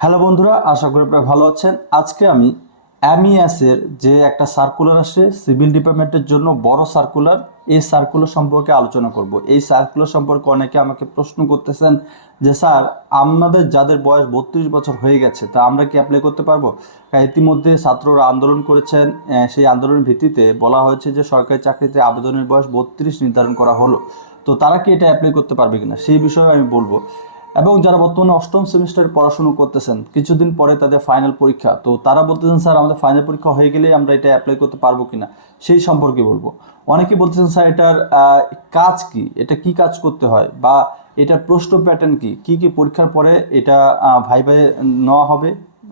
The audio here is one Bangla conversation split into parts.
হ্যালো বন্ধুরা, আশা করি আপনারা ভালো আছেন। আজকে আমি এর যে একটা সার্কুলার আসে সিভিল ডিপার্টমেন্টের জন্য বড় সার্কুলার এই সার্কুলার সম্পর্কে আলোচনা করব। এই সার্কুলার সম্পর্কে অনেকে আমাকে প্রশ্ন করতেছেন যে, স্যার, আমাদের যাদের বয়স বত্রিশ বছর হয়ে গেছে, তা আমরা কি অ্যাপ্লাই করতে পারব? ইতিমধ্যে ছাত্ররা আন্দোলন করেছেন। সেই আন্দোলনের ভিত্তিতে বলা হয়েছে যে, সরকারি চাকরিতে আবেদনের বয়স বত্রিশ নির্ধারণ করা হলো। তো তারা কি এটা অ্যাপ্লাই করতে পারবে কিনা? সেই বিষয়ে আমি বলব। এবং যারা বর্তমানে অষ্টম সেমিস্টার পড়াশুনো করতেছেন, কিছুদিন পরে তাদের ফাইনাল পরীক্ষা। তো তারা বলতেছেন, স্যার, আমাদের ফাইনাল পরীক্ষা হয়ে গেলে আমরা এটা অ্যাপ্লাই করতে পারব কিনা? সেই সম্পর্কে বলব। অনেকে বলতেছেন, স্যার, এটার কাজ কি? এটা কি কাজ করতে হয়? বা এটার প্রশ্ন প্যাটার্ন কি? কি কি পরীক্ষার পরে এটা ভাই ভাই নেওয়া হবে?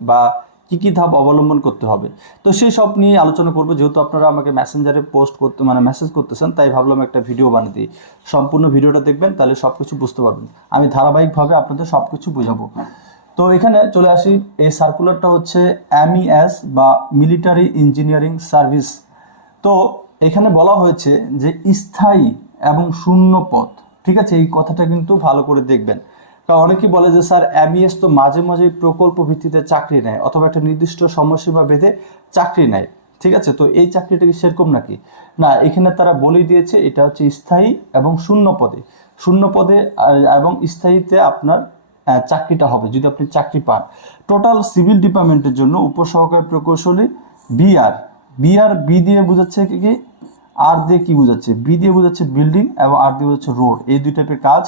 বা কি কি ধাপ অবলম্বন করতে হবে। তো সেই সব নিয়ে আলোচনা করব। যেহেতু আপনারা আমাকে মেসেঞ্জারে পোস্ট করতে মানে মেসেজ করতেছেন, তাই ভাবলাম একটা ভিডিও বানিয়ে দিই। সম্পূর্ণ ভিডিওটা দেখবেন, তাহলে সব কিছু বুঝতে পারবেন। আমি ধারাবাহিকভাবে আপনাদের সব কিছু বোঝাবো। তো এখানে চলে আসি। এই সার্কুলারটা হচ্ছে এমইএস বা মিলিটারি ইঞ্জিনিয়ারিং সার্ভিস তো এখানে বলা হয়েছে যে স্থায়ী এবং শূন্য পদ ঠিক আছে? এই কথাটা কিন্তু ভালো করে দেখবেন। কারণ অনেকেই বলে যে, স্যার এমইএস তো মাঝে মাঝে প্রকল্প ভিত্তিতে চাকরি নেয় অথবা একটা নির্দিষ্ট সময়সীমা বেঁধে চাকরি নেয়। ঠিক আছে? তো এই চাকরিটা কি সেরকম নাকি? না, এখানে তারা বলে দিয়েছে, এটা হচ্ছে স্থায়ী এবং শূন্য পদে। শূন্য পদে এবং স্থায়ীতে আপনার চাকরিটা হবে যদি আপনি চাকরি পান। টোটাল সিভিল ডিপার্টমেন্টের জন্য উপসহকারী প্রকৌশলী বিআর বিআর বি দিয়ে বোঝাচ্ছে কি আর দিয়ে কি বোঝাচ্ছে? বি দিয়ে বোঝাচ্ছে বিল্ডিং এবং আর দিয়ে বোঝাচ্ছে রোড। এই দুই টাইপের কাজ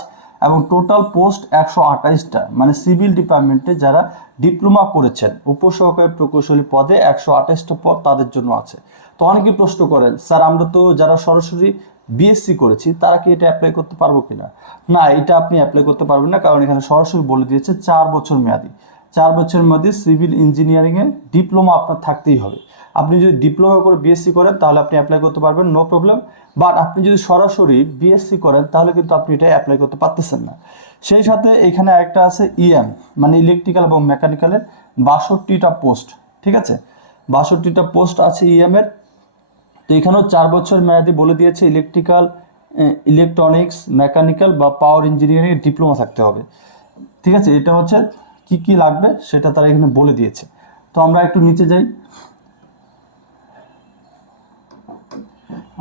এবং টোটাল পোস্ট একশো আঠাইশটা মানে সিভিল ডিপার্টমেন্টে যারা ডিপ্লোমা করেছেন, উপসহকারী প্রকৌশলী পদে একশো আঠাইশটা পদ তাদের জন্য আছে। তো অনেকেই প্রশ্ন করেন, স্যার, আমরা তো যারা সরাসরি বিএসসি করেছি, তারা কি এটা অ্যাপ্লাই করতে পারব কিনা? না, এটা আপনি অ্যাপ্লাই করতে পারবেন না, কারণ এখানে সরাসরি বলে দিয়েছে চার বছর মেয়াদি। চার বছরের মেয়াদি সিভিল ইঞ্জিনিয়ারিংয়ে ডিপ্লোমা আপনার থাকতেই হবে। আপনি যদি ডিপ্লোমা করে বিএসসি করেন, তাহলে আপনি অ্যাপ্লাই করতে পারবেন নো প্রবলেম বাট আপনি যদি সরাসরি বিএসসি করেন, তাহলে কিন্তু আপনি এটা অ্যাপ্লাই করতে পারতেছেন না। সেই সাথে এখানে একটা আছে ইএম মানে ইলেকট্রিক্যাল এবং মেকানিক্যালের বাষট্টিটা পোস্ট ঠিক আছে? বাষট্টিটা পোস্ট আছে ইএম এর। তো এখানেও চার বছর মেয়াদি বলে দিয়েছে ইলেকট্রিক্যাল ইলেকট্রনিক্স মেকানিক্যাল বা পাওয়ার ইঞ্জিনিয়ারিং ডিপ্লোমা থাকতে হবে। ঠিক আছে? এটা হচ্ছে কি কি লাগবে সেটা তারা এখানে বলে দিয়েছে। তো আমরা একটু নিচে যাই।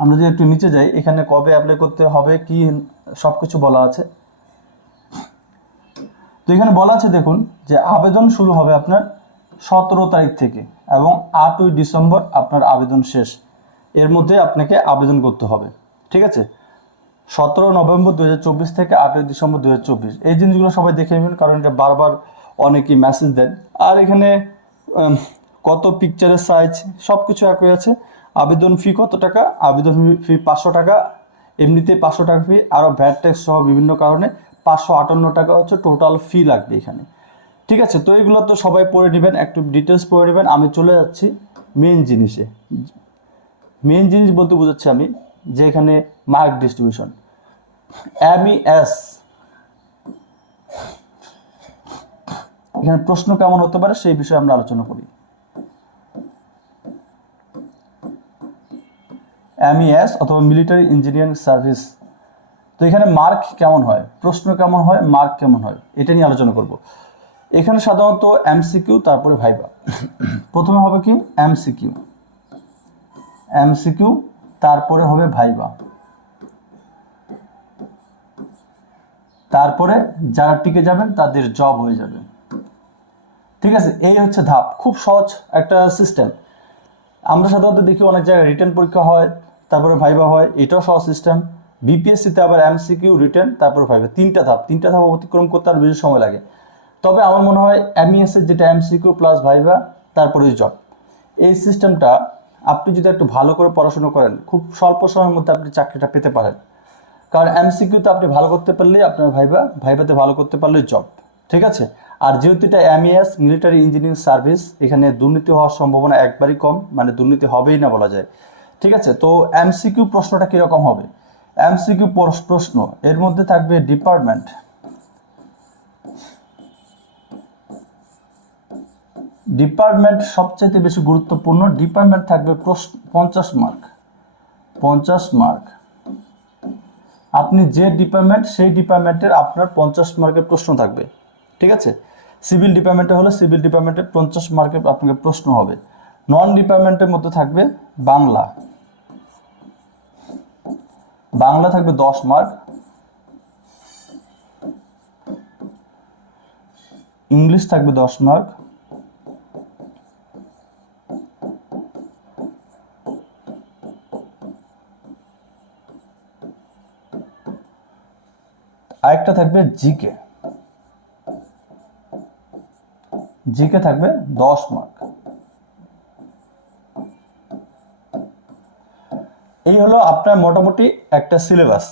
আমরা যদি একটু নিচে যাই, এখানে কবে অ্যাপ্লাই করতে হবে, কি সব কিছু বলা আছে। তো এখানে বলা আছে, দেখুন, যে আবেদন শুরু হবে আপনার সতেরো তারিখ থেকে এবং আটই ডিসেম্বর আপনার আবেদন শেষ। এর মধ্যে আপনাকে আবেদন করতে হবে, ঠিক আছে? সতেরো নভেম্বর দুই হাজার চব্বিশ থেকে আটই ডিসেম্বর দুই হাজার চব্বিশ। এই জিনিসগুলো সবাই দেখে নেবেন, কারণ এটা বারবার অনেকেই মেসেজ দেন। আর এখানে কত পিকচারের সাইজ সব কিছু একই আছে। আবেদন ফি কত টাকা? আবেদন ফি পাঁচশো টাকা। এমনিতে পাঁচশো টাকা ফি আরও ভ্যাট ট্যাক্স সহ বিভিন্ন কারণে পাঁচশো আটান্ন টাকা হচ্ছে টোটাল ফি লাগবে এখানে। ঠিক আছে, তো এগুলো তো সবাই পড়ে নেবেন, একটু ডিটেলস পড়ে নেবেন। আমি চলে যাচ্ছি মেন জিনিসে। মেন জিনিস বলতে বোঝাচ্ছি আমি, যে এখানে মার্ক ডিস্ট্রিবিউশন এমইএস এখানে প্রশ্ন কেমন হতে পারে সেই বিষয়ে আমরা আলোচনা করি। এমইএস অথবা মিলিটারি ইঞ্জিনিয়ারিং সার্ভিস তো এখানে মার্ক কেমন হয়? প্রশ্ন কেমন হয়? মার্ক কেমন হয়? এটা নিয়ে আলোচনা করব। এখানে সাধারণত এমসিকিউ তারপরে ভাইবা। প্রথমে হবে কি? এমসিকিউ এমসিকিউ তারপরে হবে ভাইবা। তারপরে যারা টিকে যাবেন তাদের জব হয়ে যাবে। ঠিক আছে? এই হচ্ছে ধাপ। খুব সহজ একটা সিস্টেম আমরা সাধারণত দেখি অনেক জায়গায় রিটার্ন পরীক্ষা হয়, তারপরে ভাইবা হয়, এটাও সহজ সিস্টেম বিপিএসসিতে আবার এমসিকিউ রিটার্ন তারপরে ভাইবা তিনটা ধাপ। তিনটা ধাপ অতিক্রম করতে আর বেশি সময় লাগে। তবে আমার মনে হয় এমইএস এর যেটা এমসিকিউ প্লাস ভাইবা তারপরে জব এই সিস্টেমটা আপনি যদি একটু ভালো করে পড়াশোনা করেন, খুব স্বল্প সময়ের মধ্যে আপনি চাকরিটা পেতে পারেন। কারণ এমসিকিউতে আপনি ভালো করতে পারলে আপনার ভাইবা ভাইবাতে ভালো করতে পারলে জব ঠিক আছে? আর যেহেতু এটা এমইএস মিলিটারি ইঞ্জিনিয়ারিং সার্ভিস এখানে দুর্নীতি হওয়ার সম্ভাবনা একবারই কম মানে দুর্নীতি হবেই না বলা যায়। ঠিক আছে, তো এমসিকিউ প্রশ্নটা কীরকম হবে? এমসিকিউ প্রশ্ন, এর মধ্যে থাকবে ডিপার্টমেন্ট ডিপার্টমেন্ট সবচাইতে বেশি গুরুত্বপূর্ণ ডিপার্টমেন্ট থাকবে প্রশ্ন পঞ্চাশ মার্ক পঞ্চাশ মার্ক আপনি যে ডিপার্টমেন্ট সেই ডিপার্টমেন্টের আপনার পঞ্চাশ মার্কের প্রশ্ন থাকবে। ঠিক আছে? সিভিল ডিপার্টমেন্টে হলে সিভিল ডিপার্টমেন্টে পঞ্চাশ মার্কের আপনাকে প্রশ্ন হবে। নন ডিপার্টমেন্টের মধ্যে থাকবে বাংলা। বাংলা থাকবে দশ মার্ক। ইংলিশ থাকবে দশ মার্ক। আরেকটা থাকবে জিকে জিকে থাকবে দশ মার্ক এই হলো আপনার মোটামুটি একটা সিলেবাস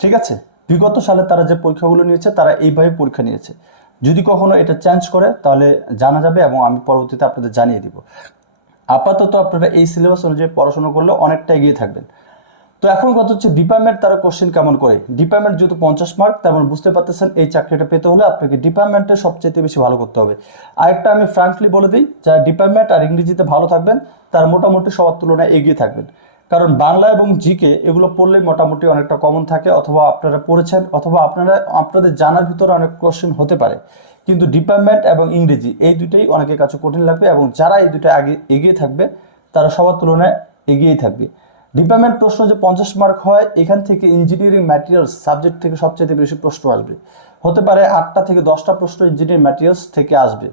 ঠিক আছে? বিগত সালে তারা যে পরীক্ষাগুলো নিয়েছে, তারা এইভাবে পরীক্ষা নিয়েছে। যদি কখনো এটা চেঞ্জ করে, তাহলে জানা যাবে এবং আমি পরবর্তীতে আপনাদের জানিয়ে দিব। আপাতত আপনারা এই সিলেবাস অনুযায়ী পড়াশোনা করলে অনেকটা এগিয়ে থাকবেন। তো এখন কথা হচ্ছে ডিপার্টমেন্ট তারা কোশ্চেন কেমন করে? ডিপার্টমেন্ট যেহেতু পঞ্চাশ মার্ক তেমন বুঝতে পারতেছেন এই চাকরিটা পেতে হলে আপনাকে ডিপার্টমেন্টে সবচেয়ে বেশি ভালো করতে হবে। আরেকটা আমি ফ্রাঙ্কলি বলে দিই, যারা ডিপার্টমেন্ট আর ইংরেজিতে ভালো থাকবেন, তারা মোটামুটি সবার তুলনায় এগিয়ে থাকবেন। কারণ বাংলা এবং জিকে এগুলো পড়লে মোটামুটি অনেকটা কমন থাকে, অথবা আপনারা পড়েছেন, অথবা আপনারা, আপনাদের জানার ভিতরে অনেক কোশ্চেন হতে পারে। কিন্তু ডিপার্টমেন্ট এবং ইংরেজি এই দুটোই অনেকের কাছে কঠিন লাগবে এবং যারা এই দুটো আগে এগিয়ে থাকবে, তারা সবার তুলনায় এগিয়েই থাকবে। ডিপার্টমেন্ট প্রশ্ন যে পঞ্চাশ মার্ক হয়, এখান থেকে ইঞ্জিনিয়ারিং ম্যাটেরিয়ালস সাবজেক্ট থেকে সবচেয়ে বেশি প্রশ্ন আসবে। হতে পারে আটটা থেকে দশটা প্রশ্ন ইঞ্জিনিয়ারিং ম্যাটেরিয়ালস থেকে আসবে।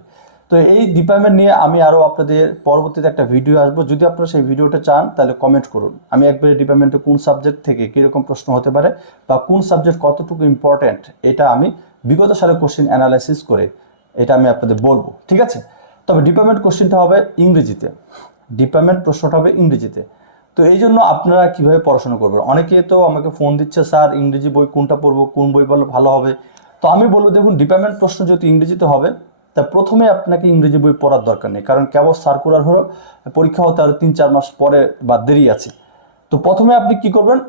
তো এই ডিপার্টমেন্ট নিয়ে আমি আরও আপনাদের পরবর্তীতে একটা ভিডিও আসব। যদি আপনারা সেই ভিডিওটা চান, তাহলে কমেন্ট করুন। আমি একবারে ডিপার্টমেন্টে কোন সাবজেক্ট থেকে কীরকম প্রশ্ন হতে পারে বা কোন সাবজেক্ট কতটুকু ইম্পর্ট্যান্ট এটা আমি বিগত সালে কোশ্চেন অ্যানালাইসিস করে এটা আমি আপনাদের বলব। ঠিক আছে? তবে ডিপার্টমেন্ট কোশ্চেনটা হবে ইংরেজিতে। ডিপার্টমেন্ট প্রশ্নটা হবে ইংরেজিতে। তো এই জন্য আপনারা কীভাবে পড়াশোনা করবেন? অনেকে তো আমাকে ফোন দিচ্ছে, স্যার, ইংরেজি বই কোনটা পড়ব? কোন বই পড়লে ভালো হবে? তো আমি বলব, দেখুন ডিপার্টমেন্ট প্রশ্ন যেহেতু ইংরেজিতে হবে, তা প্রথমে আপনাকে ইংরেজি বই পড়ার দরকার নেই। কারণ কেবল সার্কুলার হলো পরীক্ষা হতে আরও তিন চার মাস পরে বা দেরি আছে। তো প্রথমে আপনি কি করবেন?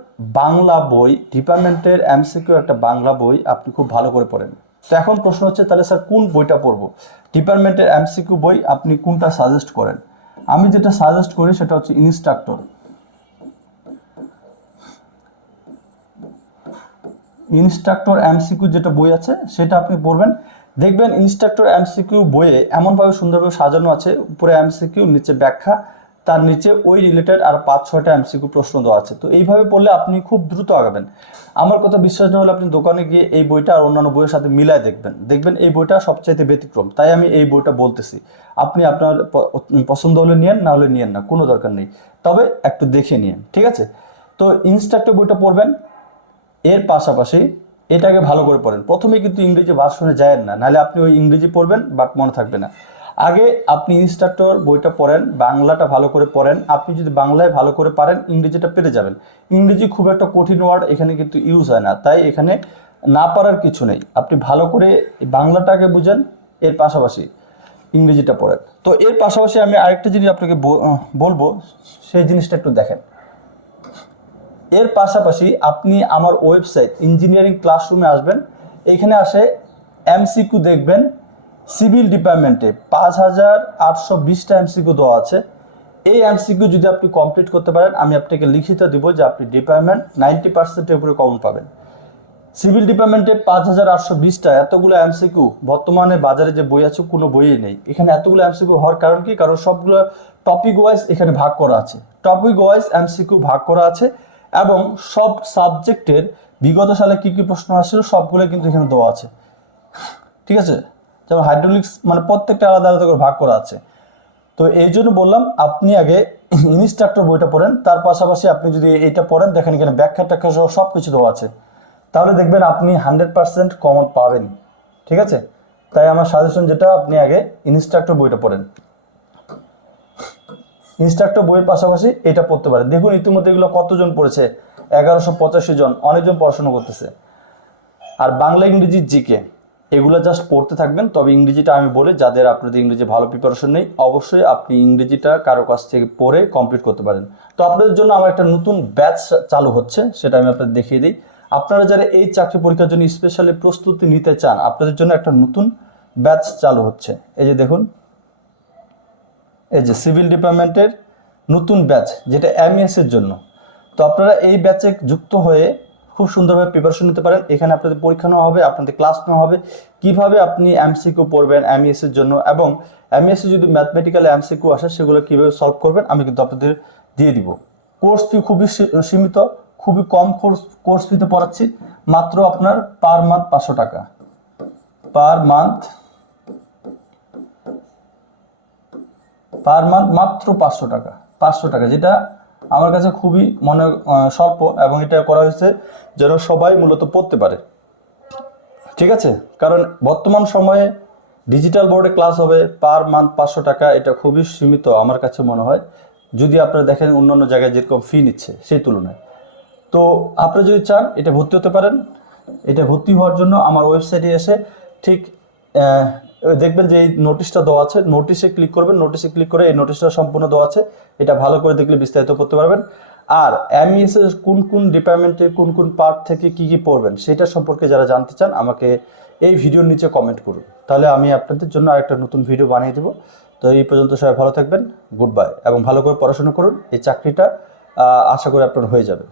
বাংলা বই ডিপার্টমেন্টের এমসিকিউ একটা বাংলা বই আপনি খুব ভালো করে পড়েন। তো এখন প্রশ্ন হচ্ছে, তাহলে স্যার, কোন বইটা পড়ব? ডিপার্টমেন্টের এমসিকিউ বই আপনি কোনটা সাজেস্ট করেন? আমি যেটা সাজেস্ট করি সেটা হচ্ছে ইনস্ট্রাক্টর ইনস্ট্রাক্টর এমসিকিউ যেটা বই আছে, সেটা আপনি পড়বেন। দেখবেন ইনস্ট্রাক্টর এমসিকিউ বইয়ে এমনভাবে সুন্দরভাবে সাজানো আছে, উপরে এমসিকিউ, নিচে ব্যাখ্যা, তার নিচে ওই রিলেটেড আর পাঁচ, ছয়টা এমসিকিউ প্রশ্ন দেওয়া আছে। তো এইভাবে পড়লে আপনি খুব দ্রুত আগাবেন। আমার কথা বিশ্বাস না হলে আপনি দোকানে গিয়ে এই বইটা আর অন্যান্য বইয়ের সাথে মিলায় দেখবেন। দেখবেন এই বইটা সবচাইতে ব্যতিক্রম। তাই আমি এই বইটা বলতেছি। আপনি আপনার পছন্দ হলে নিয়েন, না হলে নিয়েন না, কোনো দরকার নেই। তবে একটু দেখে নিন ঠিক আছে? তো ইনস্ট্রাক্টর বইটা পড়বেন। এর পাশাপাশি এটাকে ভালো করে পড়েন। প্রথমে কিন্তু ইংরেজি ভার্সনে যায় না, নাহলে আপনি ওই ইংরেজি পড়বেন, বাট মনে থাকবে না। আগে আপনি ইনস্ট্রাক্টর বইটা পড়েন, বাংলাটা ভালো করে পড়েন, আপনি যদি বাংলায় ভালো করে পারেন, ইংরেজিটা পেরে যাবেন। ইংরেজি খুব একটা কঠিন ওয়ার্ড এখানে কিন্তু ইউজ হয় না, তাই এখানে না পারার কিছু নেই। আপনি ভালো করে বাংলাটাকে বুঝেন, এর পাশাপাশি ইংরেজিটা পড়েন। তো এর পাশাপাশি আমি আরেকটা জিনিস আপনাকে বলব সেই জিনিসটা একটু দেখেন। এর পাশাপাশি আপনি আমার ওয়েবসাইট ইঞ্জিনিয়ারিং ক্লাসরুমে আসবেন। এখানে আসে এমসিকিউ দেখবেন সিভিল ডিপার্টমেন্টে পাঁচ হাজার আটশো বিশটা এমসিকিউ দেওয়া আছে। এই এমসিকিউ যদি আপনি কমপ্লিট করতে পারেন, আমি আপনাকে লিখিত দিব যে আপনি ডিপার্টমেন্ট নাইনটি পার্সেন্টের উপরে কমন পাবেন। সিভিল ডিপার্টমেন্টে পাঁচ হাজার আটশো বিশটা এতগুলো এমসিকিউ বর্তমানে বাজারে যে বই আছে, কোনো বইই নেই। এখানে এতগুলো এমসিকিউ হওয়ার কারণ কি? কারণ সবগুলো টপিক ওয়াইজ এখানে ভাগ করা আছে। টপিক ওয়াইজ এমসিকিউ ভাগ করা আছে। এবং সব সাবজেক্টের বিগত সালে কি কি প্রশ্ন আসছিল সবগুলো কিন্তু এখানে দেওয়া আছে। ঠিক আছে? যেমন হাইড্রোলিক্স মানে প্রত্যেকটা আলাদা আলাদা করে ভাগ করা আছে। তো এই জন্য বললাম, আপনি আগে ইনস্ট্রাক্টর বইটা পড়েন, তার পাশাপাশি আপনি যদি এইটা পড়েন, দেখেন এখানে ব্যাখ্যা ট্যাখ্যা সহ সব কিছু দেওয়া আছে। তাহলে দেখবেন আপনি হান্ড্রেড পার্সেন্ট কমন পাবেন ঠিক আছে? তাই আমার সাজেশন যেটা, আপনি আগে ইনস্ট্রাক্টর বইটা পড়েন। ইনস্ট্রাক্টর বইয়ের পাশাপাশি এটা পড়তে পারেন দেখুন ইতিমধ্যে এগুলো কতজন পড়েছে? এগারোশো পঁচাশি জন অনেকজন পড়াশোনা করতেছে। আর বাংলা, ইংরেজি, জিকে, এগুলো জাস্ট পড়তে থাকবেন। তবে ইংরেজিটা আমি বলি, যাদের আপনাদের ইংরেজি ভালো প্রিপারেশন নেই, অবশ্যই আপনি ইংরেজিটা কারও কাছ থেকে পড়ে কমপ্লিট করতে পারেন। তো আপনাদের জন্য আমার একটা নতুন ব্যাচ চালু হচ্ছে, সেটা আমি আপনাদের দেখিয়ে দিই। আপনারা যারা এই চাকরি পরীক্ষার জন্য স্পেশালি প্রস্তুতি নিতে চান, আপনাদের জন্য একটা নতুন ব্যাচ চালু হচ্ছে। এই যে দেখুন এই যে সিভিল ডিপার্টমেন্টের নতুন ব্যাচ, যেটা এমএস এর জন্য। তো আপনারা এই ব্যাচে যুক্ত হয়ে খুব সুন্দরভাবে প্রিপারেশন নিতে পারেন। এখানে আপনাদের পরীক্ষা নেওয়া হবে, আপনাদের ক্লাস নেওয়া হবে। কীভাবে আপনি এমসিকিউ পড়বেন এমইএস এর জন্য এবং এমইএস যদি ম্যাথমেটিক্যাল এমসিকিউ আসে, সেগুলো কীভাবে সলভ করবেন, আমি কিন্তু আপনাদের দিয়ে দিব। কোর্স ফি খুবই সীমিত, খুবই কম কোর্স কোর্স ফিতে পড়াচ্ছি। মাত্র আপনার পার মান্থ পাঁচশো টাকা। পার মান্থ পার মান্থ মাত্র পাঁচশো টাকা পাঁচশো টাকা, যেটা আমার কাছে খুবই মনে স্বল্প এবং এটা করা হয়েছে যেন সবাই মূলত পড়তে পারে। ঠিক আছে? কারণ বর্তমান সময়ে ডিজিটাল বোর্ডে ক্লাস হবে, পার মান্থ পাঁচশো টাকা, এটা খুবই সীমিত আমার কাছে মনে হয়। যদি আপনারা দেখেন অন্যান্য জায়গায় যেরকম ফি নিচ্ছে, সেই তুলনায়। তো আপনি যদি চান, এটা ভর্তি হতে পারেন। এটা ভর্তি হওয়ার জন্য আমার ওয়েবসাইটে এসে ঠিক দেখবেন যে এই নোটিশটা দেওয়া আছে নোটিশে ক্লিক করবেন নোটিশে ক্লিক করে এই নোটিশটা সম্পূর্ণ দেওয়া আছে। এটা ভালো করে দেখলে বিস্তারিত করতে পারবেন। আর এমইএস এর কোন কোন ডিপার্টমেন্টে কোন কোন পার্ট থেকে কি কি পড়বেন সেটা সম্পর্কে যারা জানতে চান, আমাকে এই ভিডিওর নিচে কমেন্ট করুন। তাহলে আমি আপনাদের জন্য আরেকটা নতুন ভিডিও বানিয়ে দেবো। তো এই পর্যন্ত সবাই ভালো থাকবেন গুড বাই এবং ভালো করে পড়াশোনা করুন, এই চাকরিটা আশা করি আপনার হয়ে যাবে।